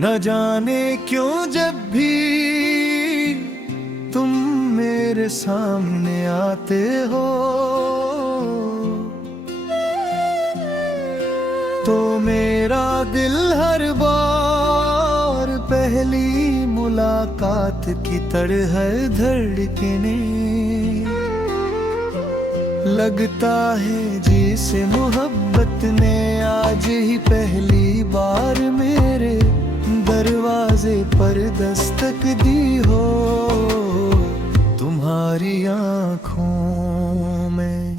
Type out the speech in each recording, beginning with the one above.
न जाने क्यों जब भी तुम मेरे सामने आते हो तो मेरा दिल हर बार पहली मुलाकात की तरह धड़कने लगता है जैसे मोहब्बत ने आज ही पहली बार मेरे दरवाजे पर दस्तक दी हो। तुम्हारी आँखों में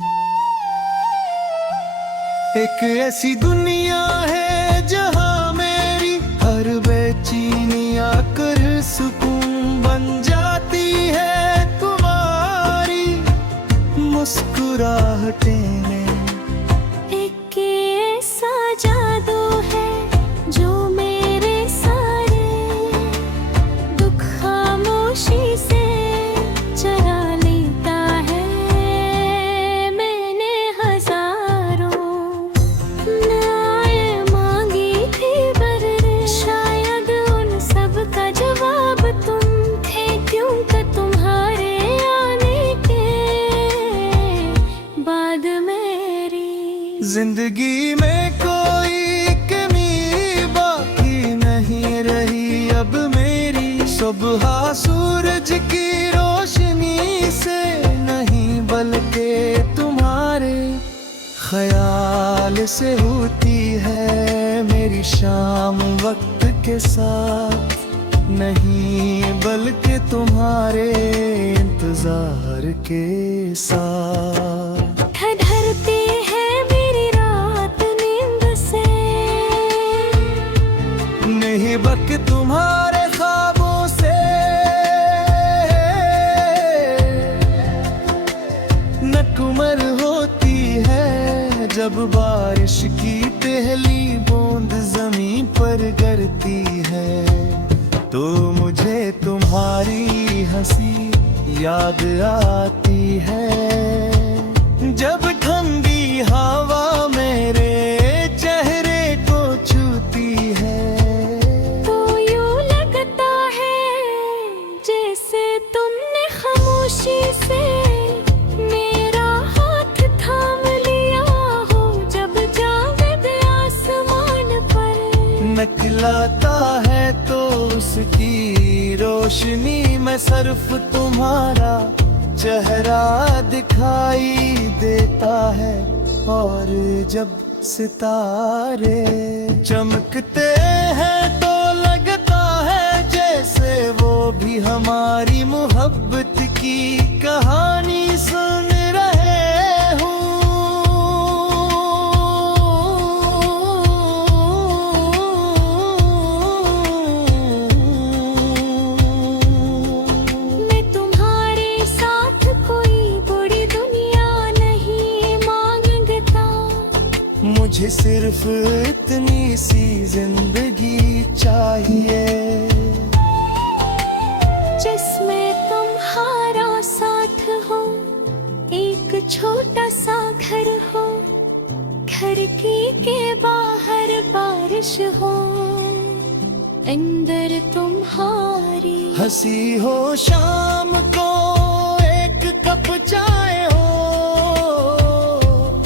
एक ऐसी दुनिया है जहाँ मेरी हर बेचैनी आकर सुकून बन जाती है तुम्हारी मुस्कुराहटें में। एक ऐसा जादू है जो मेरे सारे दुख खामोशी से चरा लेता है। मैंने हजारों नाएं मांगी थी पर शायद उन सब का जवाब तुम थे, क्योंकि तुम्हारे आने के बाद मेरी जिंदगी में कोई कमी बाकी नहीं रही अब मेरी। सुबह सूरज की रोशनी से नहीं बल्कि तुम्हारे ख्याल से होती है मेरी शाम वक्त के साथ नहीं बल्कि तुम्हारे इंतजार के साथ। ढरती है मेरी रात नींद से नहीं बल्कि तुम्हारे ख्वाबों से। नकमर होती है जब बारिश की पहली बूंद जमीन पर गिरती है तो मुझे तुम्हारी हंसी याद आती है। जब ठंडी हवा मेरे चेहरे को छूती है तो यूं लगता है जैसे तुमने खामोशी से मेरा हाथ थाम लिया हो। जब जावे आसमान पर नकलाता है तो उसकी रोशनी में सिर्फ तुम्हारा चेहरा दिखाई देता है। और जब सितारे चमकते हैं तो लगता है जैसे वो भी हमारी मोहब्बत की कहानी सुन रहे हूँ। मैं तुम्हारे साथ कोई बुरी दुनिया नहीं मांगता, मुझे सिर्फ इतनी सी जिंदगी चाहिए जिसमें तुम्हारा साथ हो। एक छोटा सा घर हो, खिड़की के बाहर बारिश हो, अंदर तुम्हारी हंसी हो शाम को एक कप चाय हो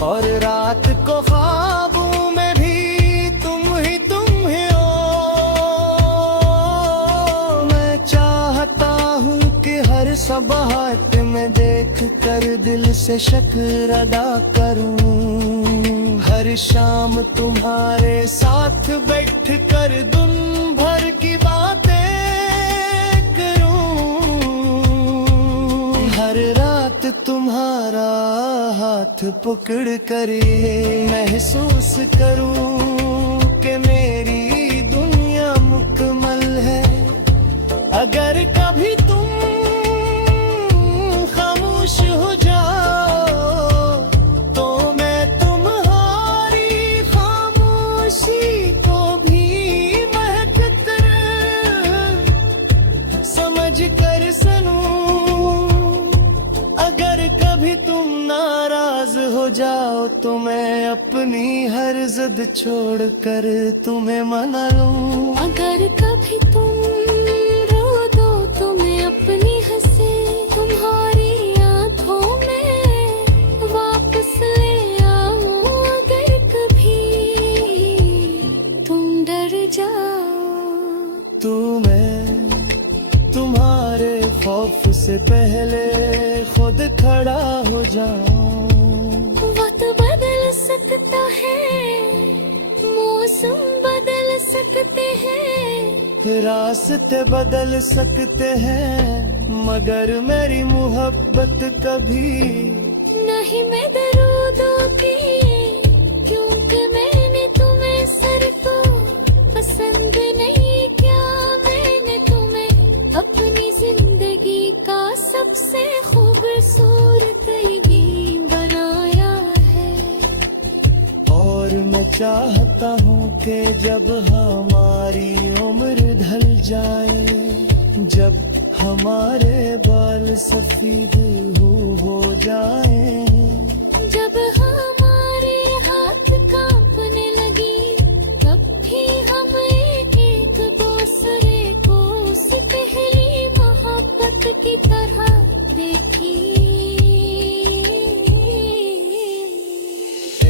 और रात को ख्वाबों में भी तुम ही हो। मैं चाहता हूँ कि हर सबाहत में देख कर दिल से शुक्र अदा करूँ। हर शाम तुम्हारे साथ बैठ कर दिन भर की बातें करूं। हर रात तुम्हारा हाथ पकड़ कर ये महसूस करूं कि मेरी दुनिया मुकम्मल है। अगर कभी तुम खामोश हो जाओ तो मैं तुम्हारी खामोशी को भी महक कर समझ कर सुनूं। अगर कभी तुम नाराज हो जाओ तो मैं अपनी हर जिद छोड़कर तुम्हें मना लूं। अगर कभी तुम रो दो तो मैं अपनी हंसी तुम्हारी आंखों में वापस ले आऊं। अगर कभी तुम डर जाओ तो मैं तुम्हारे खौफ से पहले खुद खड़ा हो जाऊं। वक्त बदल सकता है, मौसम बदल सकते हैं, रास्ते बदल सकते हैं, मगर मेरी मोहब्बत कभी नहीं मैं दरूदों की, क्योंकि मैंने तुम्हें सर तो पसंद नहीं किया। मैंने तुम्हें अपनी जिंदगी का सबसे खूबसूरत गीत बनाया है। और मैं चाहता हूँ कि जब हमारी उम्र ढल जाए, जब हमारे बाल सफेद हो जाए, जब हमारे हाथ कांपने लगी, तब भी हम एक एक दूसरे को उस पहली मोहब्बत की तरह देखी।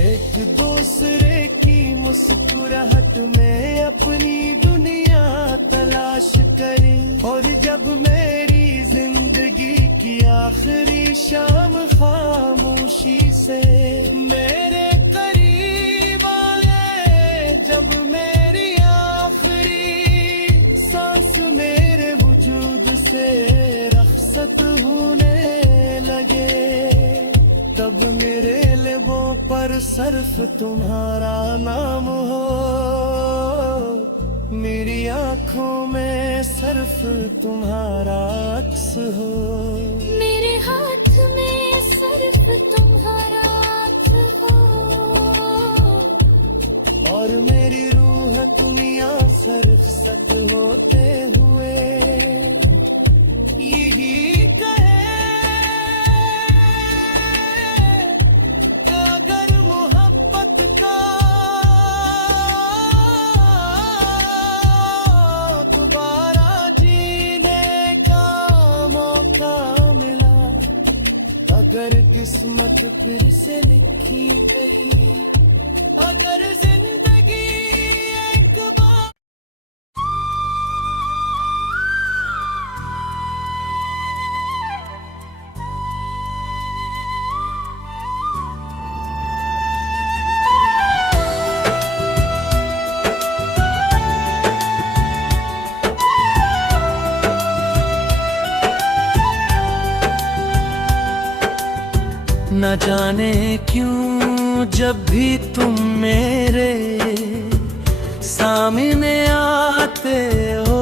एक दूसरे की मुस्कुराहट में अपनी दुनिया तलाश करें। और जब मेरी जिंदगी की आखिरी शाम खामोशी से मेरे करीब आए, जब मेरी आखिरी सांस मेरे वजूद से रख्सत होने लगे, तब मेरे लबों पर सिर्फ तुम्हारा नाम हो, मेरी आंखों में सिर्फ तुम्हारा अक्स हो। मेरे हाथ में सिर्फ तुम्हारा हाथ हो, और मेरी रूह दुनिया सिर्फ सत होते हुए यही कहे कि अगर मोहब्बत का दोबारा जीने का मौका मिला, अगर किस्मत फिर से लिखी गई, अगर जिंदगी एक बार न जाने क्यों जब भी तुम मेरे सामने आते हो,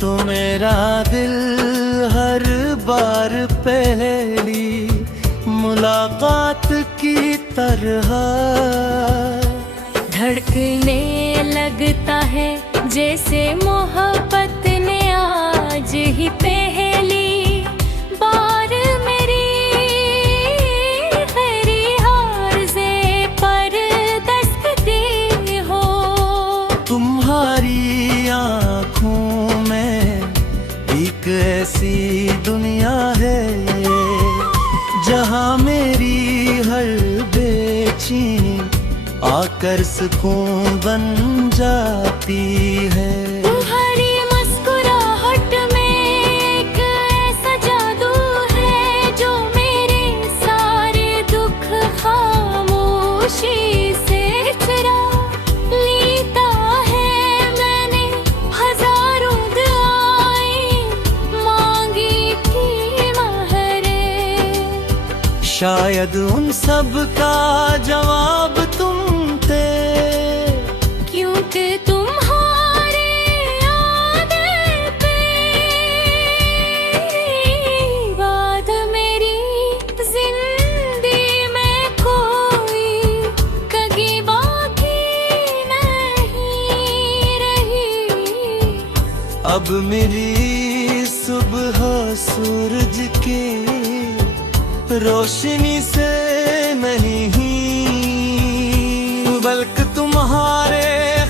तो मेरा दिल हर बार पहली मुलाकात की तरह धड़कने लगता है, जैसे मोहब्बत ने आज ही पहली बार मेरी खैरी हार्ज़े पर दस्तक दी हो। तुम्हारी आँखों में एक ऐसी दुनिया है, जहाँ मेरी हर बेचैनी आकर सुकून बन जाती है। तुम्हारी मुस्कुराहट में एक ऐसा जादू है, जो मेरे सारे दुख खामोशी से चुरा लेता है। मैंने हजारों दुआएं मांगी थी महरे, शायद उन सब का जवाब तुम थे, क्योंकि तुम्हारे यादें पे बात मेरी जिंदगी में कोई कगी बाकी नहीं रही। अब मेरी सुबह सूरज के रोशनी से नहीं बल्कि तुम्हारे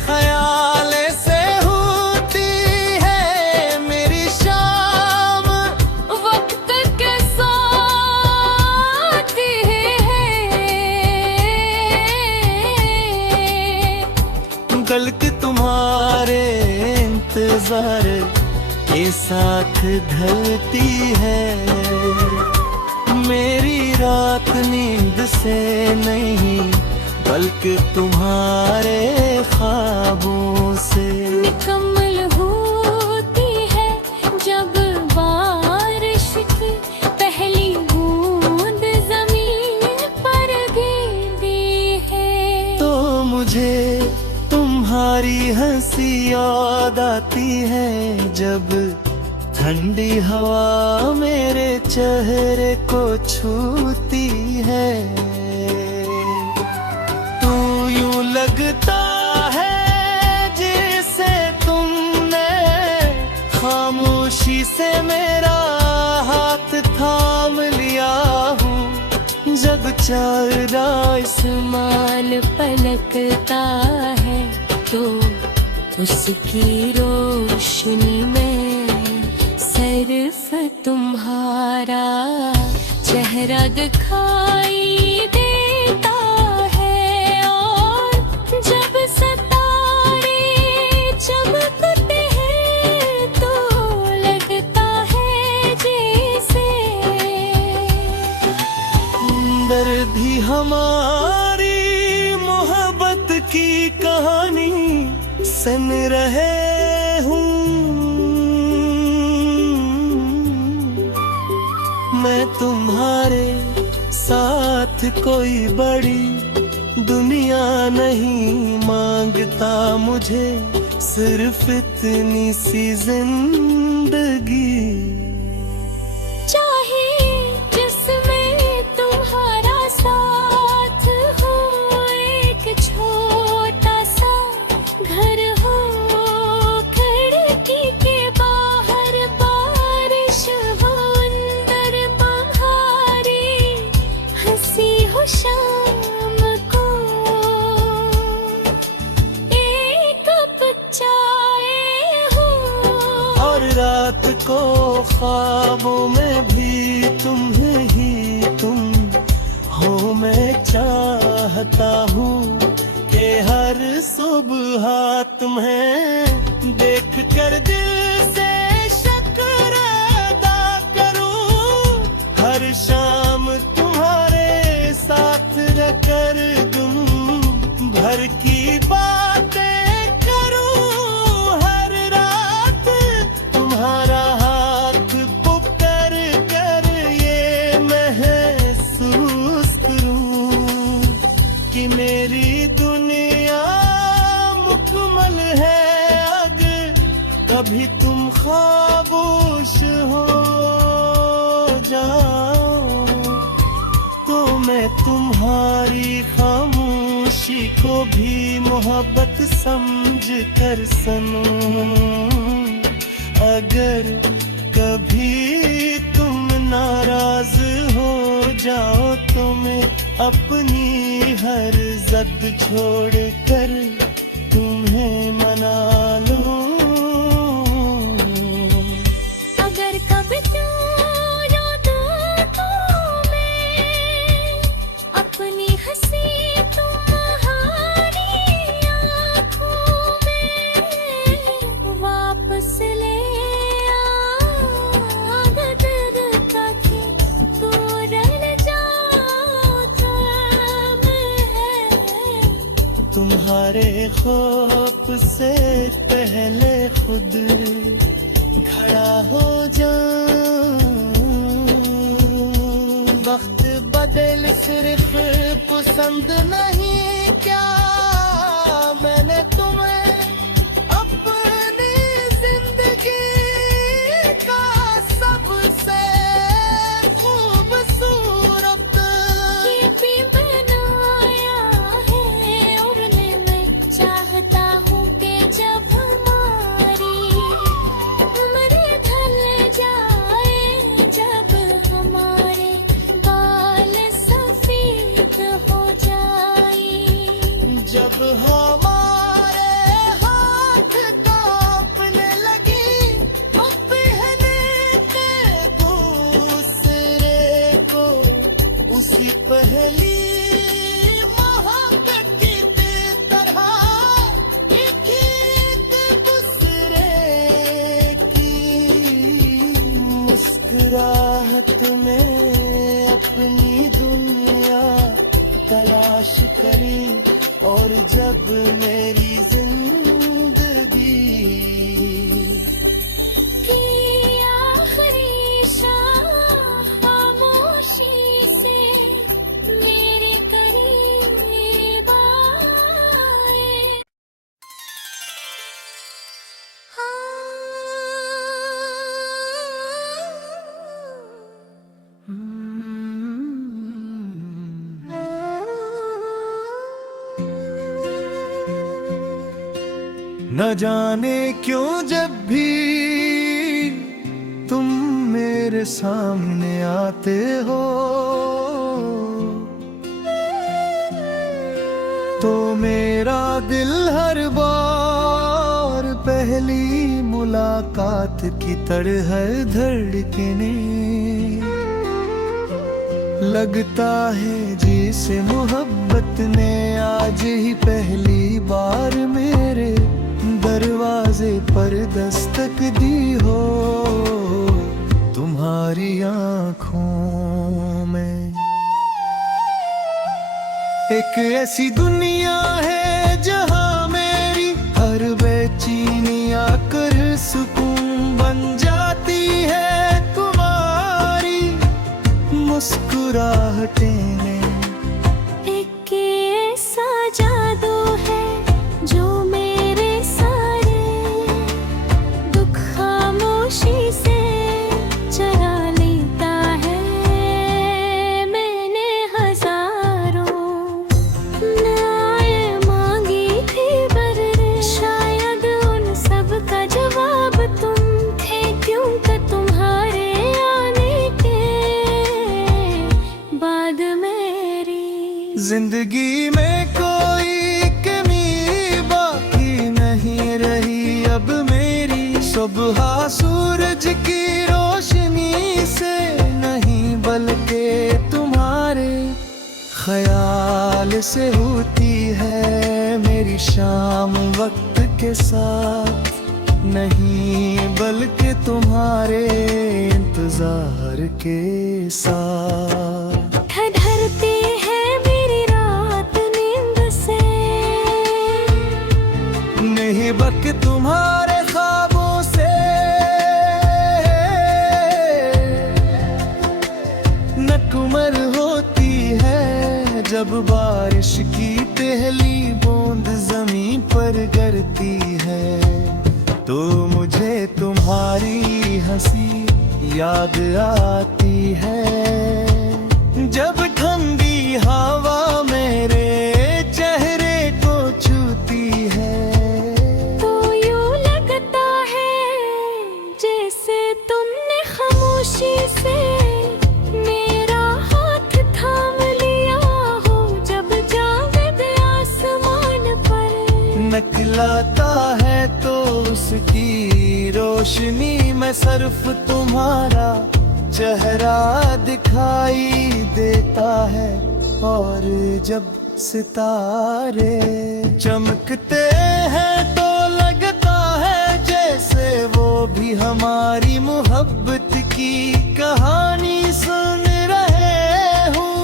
ख्याल से होती है मेरी शाम। वक्त के साथ है बल्कि तुम्हारे इंतजार के साथ ढलती है मेरी रात नींद से नहीं बल्कि तुम्हारे ख्वाबों से। निकम्मल होती है जब बारिश की पहली बूंद जमीन पर गिरती है तो मुझे तुम्हारी हंसी याद आती है जब ठंडी हवा मेरे चेहरे को छूती है। तू यूं लगता है जैसे तुमने खामोशी से मेरा हाथ थाम लिया हूँ जब चारा आसमान पलकता है तो उसकी रोशनी में सिर्फ तुम्हारा चेहरा दिखाई देता है और जब सितारे चमकते हैं तो लगता है जैसे दर्द ही हमारी मोहब्बत की कहानी सुन रहे हूँ मैं तुम्हारे साथ कोई बड़ी दुनिया नहीं मांगता मुझे सिर्फ इतनी सी जिंदगी चाहे जिसमें तुम्हारा साथ हो एक छोटा सा घर हो खिड़की के बाहर बारिश हो अंदर बहारी हंसी हो शाम को एक कप चाय हो और रात को ख्वाबों में भी तुम ही तुम हो मैं चाहता हूँ कि हर सुबह तुम्हें देख कर दिल से शुक्र अदा करूँ हर शाम तुम्हारे साथ रहकर तुम भर की बातें करूँ हर रात तुम्हारा हाथ पुकार कर ये महसूस करूँ कि मेरी दुनिया मुकम्मल है अगर कभी तुम खामोश हो जाओ तो मैं तुम्हारी खामोशी को भी मोहब्बत समझ कर सुनूं अगर कभी तुम नाराज हो जाओ तो मैं अपनी हर जिद छोड़ कर तुम्हें मना लूं अगर कभी तू रोता तो मैं अपनी हंसी तुम्हारी आँखों में वापस ले आदर ताकि तू रह जाता मैं तुम्हारे खौफ से पहले खुद खड़ा हो जाऊं वक्त बदल सिर्फ पसंद नहीं क्या मैंने तुम्हें अपनी जिंदगी का सबसे खूबसूरत ये भी बनाया है और मैं चाहता हूँ कि जब हमारी उम्र ढल जाए जब हमारे हमारे हाथ कांपने लगी, अब पहने के दूसरे को उसी पहली मोहब्बत की तरह एक दूसरे की मुस्कुराहट में अपनी दुनिया तलाश करी। और जब मेरी जिंदगी की आखिरी शाम खामोशी से मेरे करीब आए। न जाने क्यों जब भी तुम मेरे सामने आते हो तो मेरा दिल हर बार पहली मुलाकात की तरह धड़कने लगता है, जैसे मोहब्बत ने आज ही पहली बार मेरे दरवाजे पर दस्तक दी हो। तुम्हारी आँखों में एक ऐसी दुनिया है जहाँ मेरी हर बेचैनी आकर सुकून बन जाती है। तुम्हारी मुस्कुराहटें में एक ऐसा जादू है जो मेरे सारे दुख खामोशी से चरा लेता है। मैंने हजारों नाएं मांगी थी पर शायद उन सब का जवाब तुम थे, क्योंकि तुम्हारे आने के बाद मेरी जिंदगी में कोई कमी बाकी नहीं रही अब मेरी। सुबह सूरज की रोशनी से नहीं बल्कि तुम्हारे ख्याल से होती है मेरी शाम वक्त के साथ नहीं बल्कि तुम्हारे इंतजार के साथ। ढरती है मेरी रात नींद से, नहीं बल्कि तुम्हारे ख्वाबों से। नकमर होती है जब बारिश की पहली बूंद जमीन पर गिरती है तो मुझे तुम्हारी हंसी याद आती है। जब ठंडी हवा मेरे चेहरे को छूती है तो यूं लगता है जैसे तुमने खामोशी से मेरा हाथ थाम लिया हो। जब जावे आसमान पर नकलाता है तो उसकी रोशनी में सिर्फ तुम्हारा चेहरा दिखाई देता है। और जब सितारे चमकते हैं तो लगता है जैसे वो भी हमारी मोहब्बत की कहानी सुन रहे हूँ।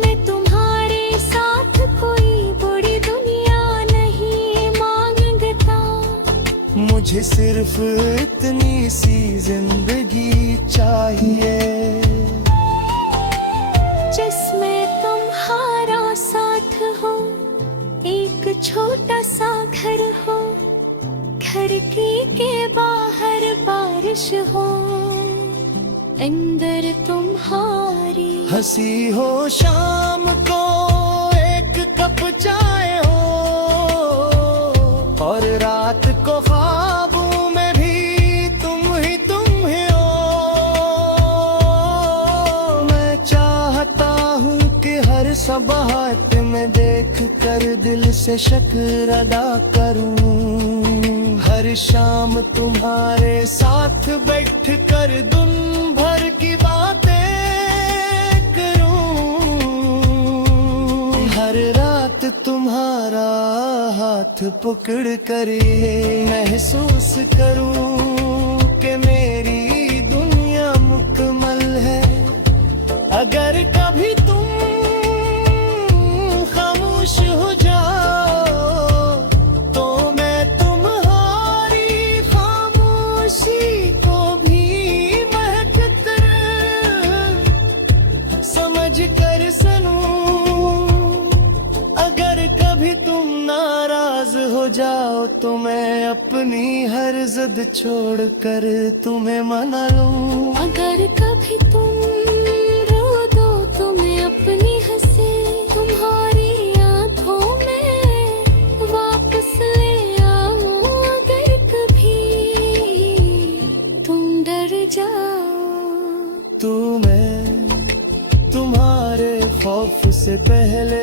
मैं तुम्हारे साथ कोई बड़ी दुनिया नहीं मांगता, मुझे सिर्फ इतनी सी जिंदगी चाहिए जिसमें तुम्हारा साथ हो, एक छोटा सा घर हो, खिड़की के बाहर बारिश हो, अंदर तुम्हारी हंसी हो शाम को एक कप चाय हो और रात को ख्वाबों में भी तुम कर दिल से शुक्र अदा करूं। हर शाम तुम्हारे साथ बैठ कर दिन भर की बातें करूं। हर रात तुम्हारा हाथ पकड़ कर ये महसूस करूं कि मेरी दुनिया मुकम्मल है। अगर कभी तुम खामोश हो जाओ तो मैं तुम्हारी खामोशी को भी महक कर समझ कर सुनूं। अगर कभी तुम नाराज हो जाओ तो मैं अपनी हर जिद छोड़ कर तुम्हें मना लूं। अगर कभी तुम रो दो तो मैं अपनी हंसी तुम्हारी आंखों में वापस ले आऊं। अगर कभी तुम डर जाओ तो मैं तुम्हारे खौफ से पहले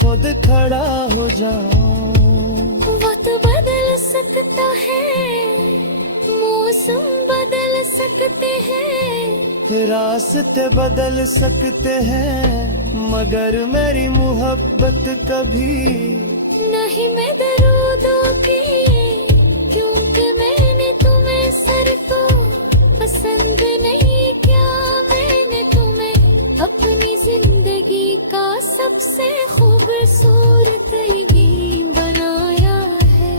खुद खड़ा हो जाऊं। वक्त बदल सकता है, मौसम बदल सकते हैं, रास्ते बदल सकते हैं, मगर मेरी मोहब्बत कभी नहीं मैं दरूदों की, क्योंकि मैंने तुम्हें सर तो पसंद नहीं किया। मैंने तुम्हें अपनी जिंदगी का सबसे खूबसूरत गीत बनाया है।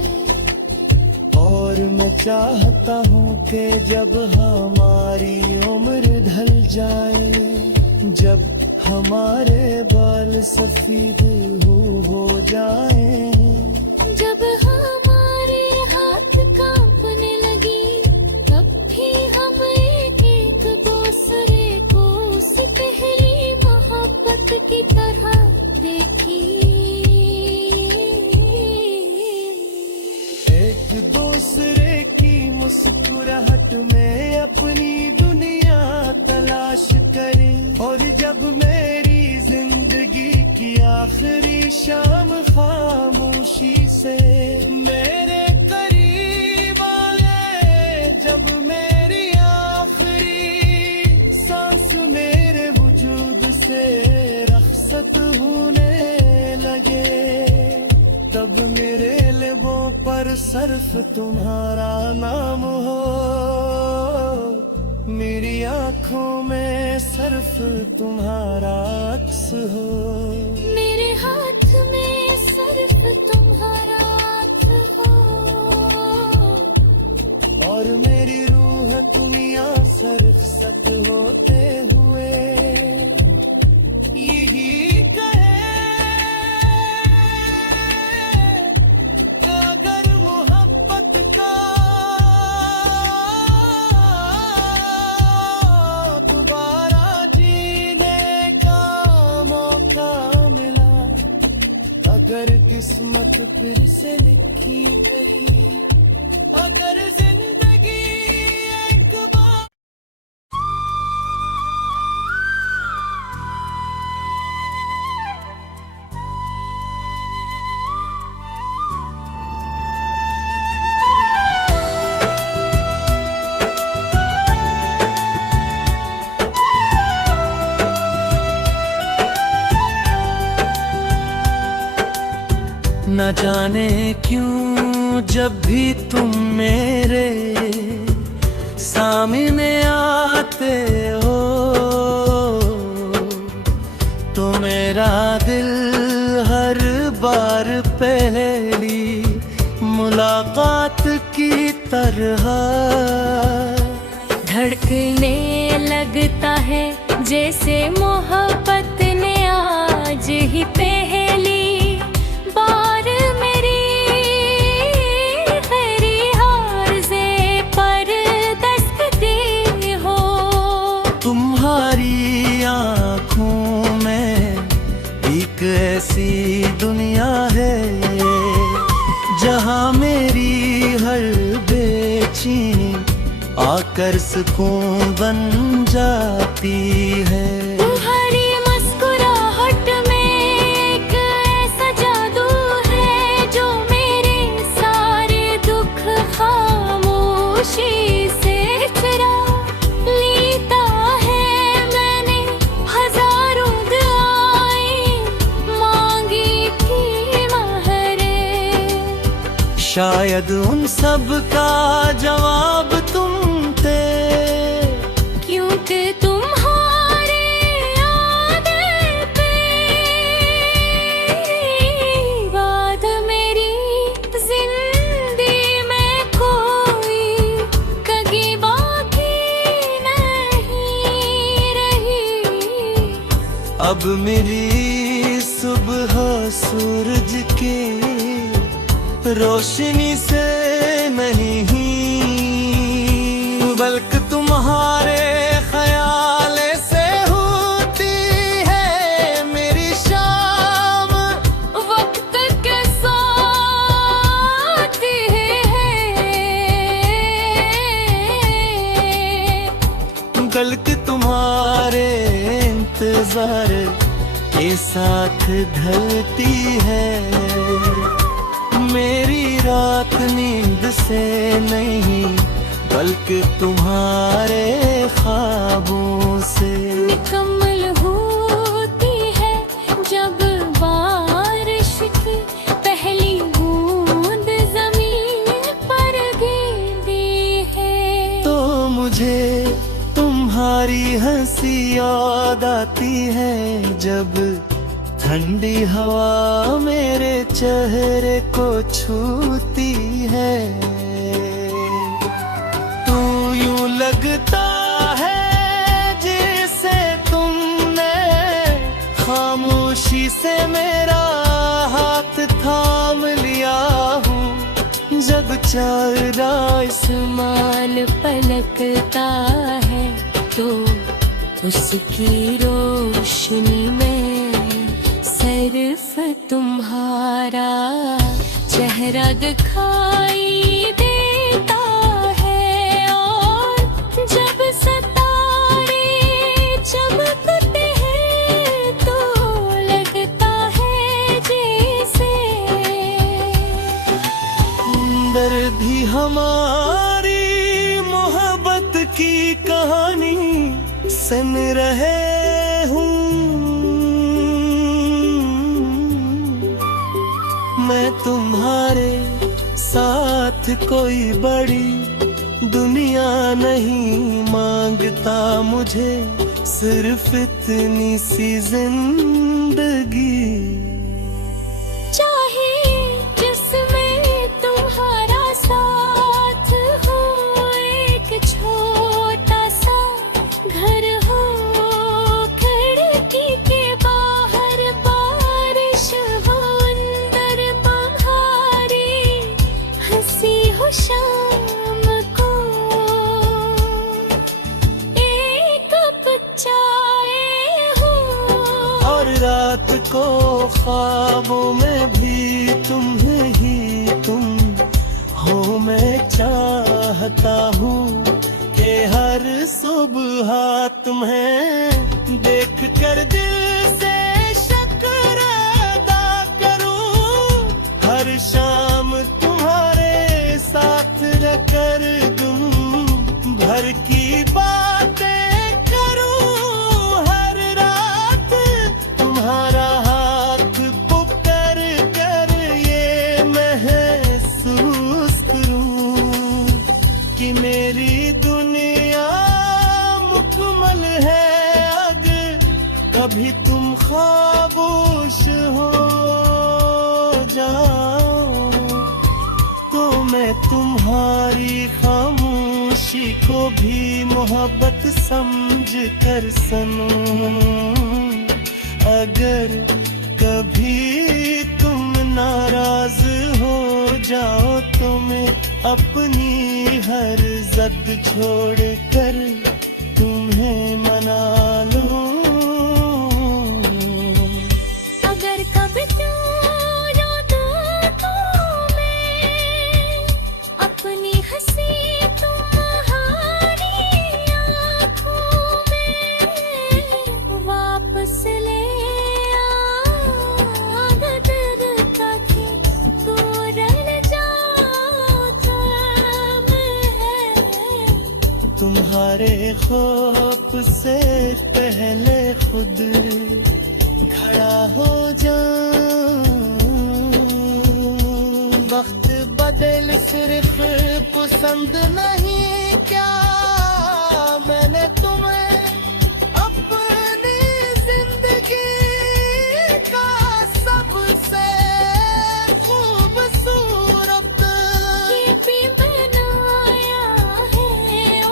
और मैं चाहता हूँ कि जब हमारी उम्र ढल जाए, जब हमारे बाल सफेद हो जाए, जब हमारे हाथ कांपने लगी, तब भी हम एक एक दूसरे को उस पहली मोहब्बत की तरह देखी। एक दूसरे की मुस्कुराहट में अपनी दुनिया तलाश करें। और जब मेरी जिंदगी की आखिरी शाम खामोशी से मेरे करीब आए, जब मेरी आखिरी सांस मेरे वजूद से रख्सत होने लगे, तब मेरे लबों पर सिर्फ तुम्हारा नाम हो, मेरी आंखों में सिर्फ तुम्हारा अक्स हो। मेरे हाथ में सिर्फ तुम्हारा हाथ हो, और मेरी रूह दुनिया सिर्फ सत होते हुए यही कहे कि अगर मोहब्बत का दोबारा जीने का मौका मिला, अगर किस्मत फिर से लिखी गई, अगर जिंदगी एक बार न जाने क्यों जब भी तुम मेरे सामने आते हो तो मेरा दिल हर बार पहली मुलाकात की तरह धड़कने लगता है, जैसे मोहब्बत ने आज ही पहली बार मेरी खैरी हार्ज़े पर दस्तक दी हो। तुम्हारी आँखों में एक ऐसी दुनिया है जहाँ मेरी हर बेचैनी आकर सुकून बन जाती है। तुम्हारी मुस्कुराहट में एक ऐसा शायद उन सब का जवाब तुम थे, क्योंकि तुम्हारे आने पे बात मेरी जिंदगी में कोई कगी बाकी नहीं रही। अब मेरी सुबह सूरज की रोशनी से नहीं, बल्कि तुम्हारे ख्याल से होती है मेरी शाम। वक्त के साथ है बल्कि तुम्हारे इंतजार के साथ ढलती है मेरी रात नींद से नहीं, बल्कि तुम्हारे ख्वाबों से। निकम्मल होती है जब बारिश की पहली बूंद जमीन पर गिरती है, तो मुझे तुम्हारी हंसी याद आती है जब ठंडी हवा मेरे चेहरे को छूती है। तू यूं लगता है जैसे तुमने खामोशी से मेरा हाथ थाम लिया हूँ। जब चारा आसमान पलकता है तो उसकी रोशनी में सिर्फ तुम्हारा चेहरा दिखाई देता है, और जब सितारे चमकते हैं तो लगता है जैसे अंदर भी हमारी मोहब्बत की कहानी सुन रहे हूँ। मैं तुम्हारे साथ कोई बड़ी दुनिया नहीं मांगता, मुझे सिर्फ इतनी सी जिंदगी चाहिए जिसमें तुम्हारा साथ हो, एक छोटा सा घर हो, खिड़की के बाहर बारिश हो, अंदर तुम्हारी हंसी हो शाम को, एक कप चाय हो, और रात को ख्वाबों में भी तुम ही तुम हो। मैं चाहता हूँ कि हर सुबह तुम्हें देख कर दिल से शुक्र अदा करूँ, हर शाम तुम्हारे साथ रहकर गुम भर की बातें करूँ, हर रात तुम्हारा हाथ पुकार कर ये महसूस करूँ कि मेरी दुनिया मुकम्मल है अगर कभी तुम खामोश हो जाओ, तो मैं तुम्हारी खामोशी को भी मोहब्बत समझ कर सुनूं। अगर कभी तुम नाराज हो जाओ तो मैं अपनी हर जिद छोड़ कर तुम्हें मना लूं। अगर कभी तू रोता तो मैं अपनी हंसी तुम्हारी आँखों में वापस ले तुम्हारे खौफ से पहले खुद खड़ा हो जाऊं। वक्त बदल दिल सिर्फ पसंद नहीं क्या, मैंने तुम्हें अपनी जिंदगी का सबसे खूबसूरत ये भी बनाया है,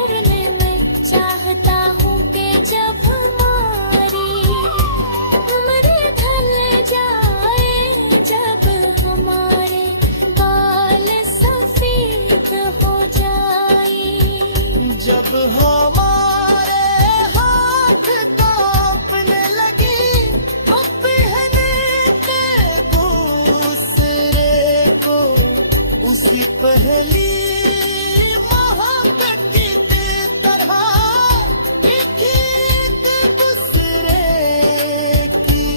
उड़ने में चाहता हूँ कि जब हमारी उम्र ढल जाए, जब हमारे बाल सफेद हो जाए, जब हमारे हाथ कांपने लगी अब पहने के दूसरे को, उसी पहली मोहब्बत की तरह एक दूसरे की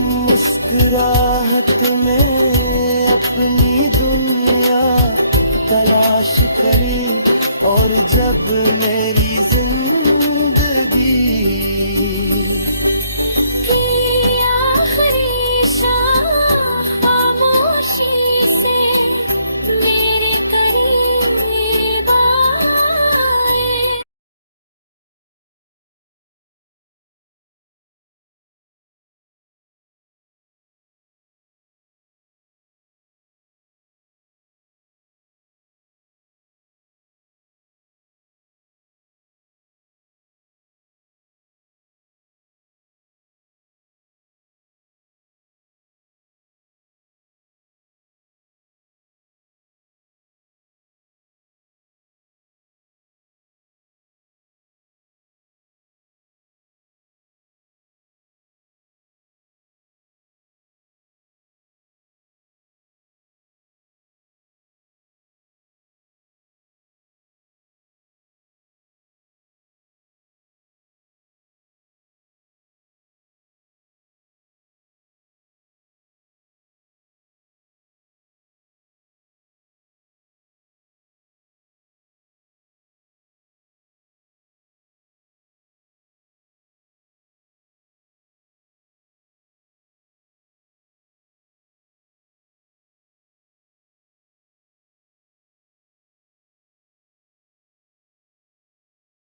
मुस्कुराहट में अपनी दुनिया तलाश करी, और जब मेरी जिंदगी